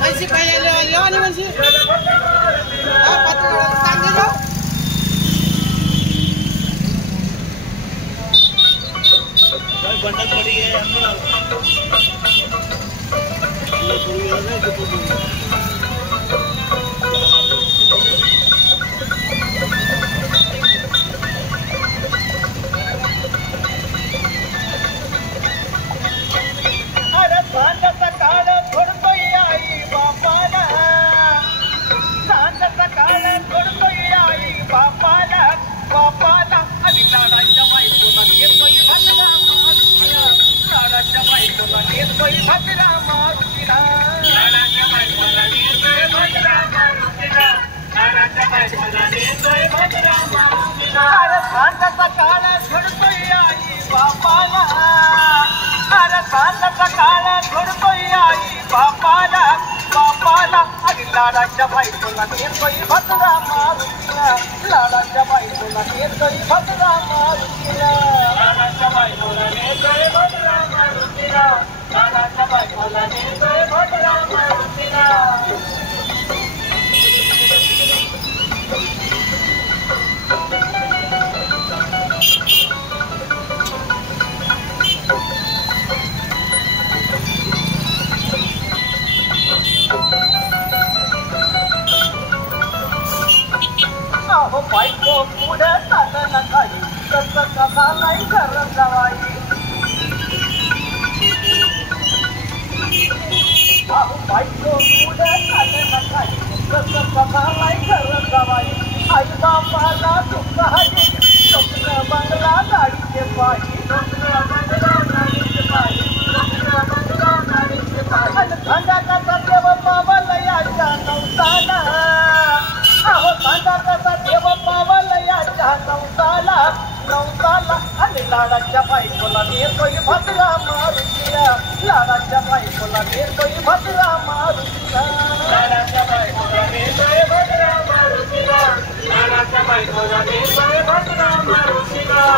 Masih kayak lo लाडाच्या बायकोला नेतोय भद्रा मारुतीला लाडाच्या बायकोला नेतोय भद्रा मारुतीला लाडाच्या बायकोला नेतोय भद्रा मारुतीला लाडाच्या बायकोला नेतोय भद्रा मारुतीला हो बायको पुढे चाललं खाली कसं कसा नाही करत जावाई अहो बायको पुढे चाललं खाली कसं कसा नाही करत जावाई आई बापाला दुःख हरी स्वप्न बंगला गाडीचे पायी स्वप्न बंगला गाडीचे पायी स्वप्न बंगला गाडीचे पायी धंदा कसा देव पावला याच्या नवसाला अहो धंदा कसा देव पावला याच्या नवसाला नवसाला आणि लाडाच्या बायकोला नेतोय भद्रा मारुतीला लाडाच्या बायकोला नेतोय भद्रा मारुतीला लाडाच्या बायकोला नेतोय भद्रा मारुतीला लाडाच्या बायकोला नेतोय भद्रा मारुतीला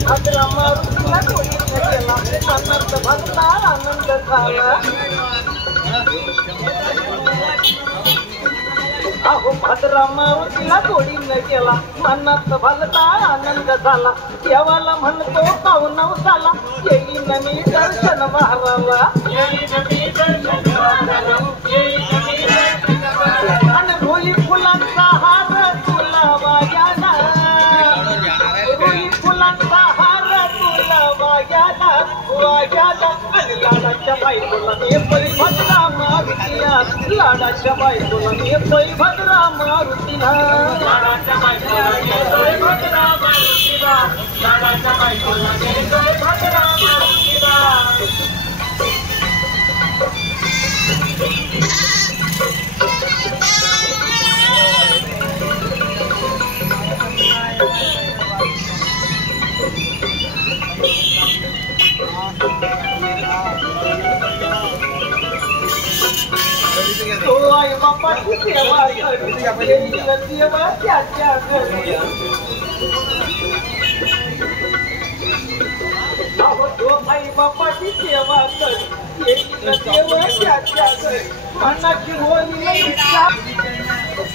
भद्रा मारुतीला कोणी केला आनंद भरला आनंद झाला अहो भद्रा मारुतीला कोणी केला आनंद भरला आनंद झाला देवाला म्हणतो पाहू नवसाला येईन मी दर्शन महाराला आणि भोली फुलांचा हार तुला वायाला भोली फुलांचा हार तुला वायाला वायाला आणि लाडाच्या बायकोला नेतोय भद्रा मारुतीला लाडाच्या बायकोला नेतोय भद्रा मारुतीला लाडाच्या बायकोला नेतोय भद्रा मारुतीला लाडाच्या बायकोला नेतोय भद्रा मारुतीला तो आई बापाची सेवा करी देवा त्याच्या घरी अहो तो आई बापाची सेवा करी देवा त्याच्या घरी मनाची होली इच्छा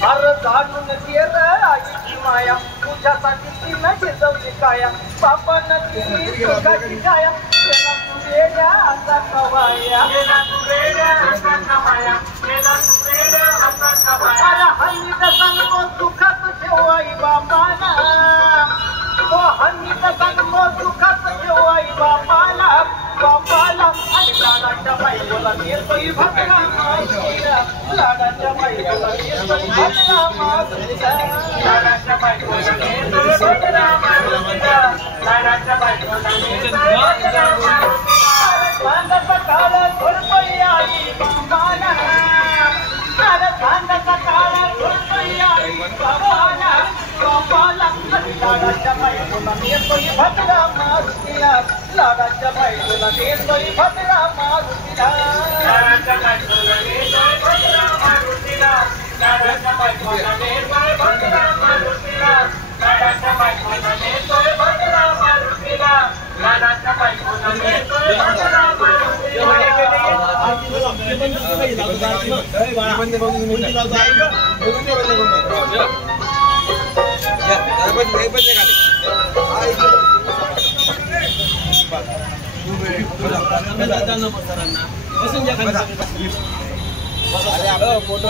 फार जाणून गेलं आईची माया तुझ्यासाठी तिनं शिजवली काया बापानं दिली सुखाची छाया केला तू वेड्या असा कवाया केला तू वेड्या असा कवाया केला तू वेड्या असा कवाया अरे हल्लीचा सांगतो सुखात ठेव आई बापाला तो हल्लीचा सांगतो सुखात ठेव आई बापाला बापाला आणि लाडाच्या बायकोला नेतोय भद्रा मारुतीला लाडाच्या बायकोला नेतोय भद्रा मारुतीला लाडाच्या बायकोला नेतोय भद्रा मारुतीला लाडाच्या बायकोला नेतोय भद्रा मारुतीला चांदाचा काळा झोडपई आई बापाला अरे चांदाचा काळा झोडपई आई बापाला बापाला आणि लाडाच्या बायकोला नेतोय भद्रा मारुतीला लाडाच्या बायकोला नेतोय भद्रा मारुतीला लाडाच्या बायकोला नेतोय भद्रा मारुतीला लाडाच्या बायकोला नेतोय भद्रा मारुतीला लाडाच्या बायकोला नेतोय भद्रा मारुतीला लाडाच्या बायकोला नेतोय फोटो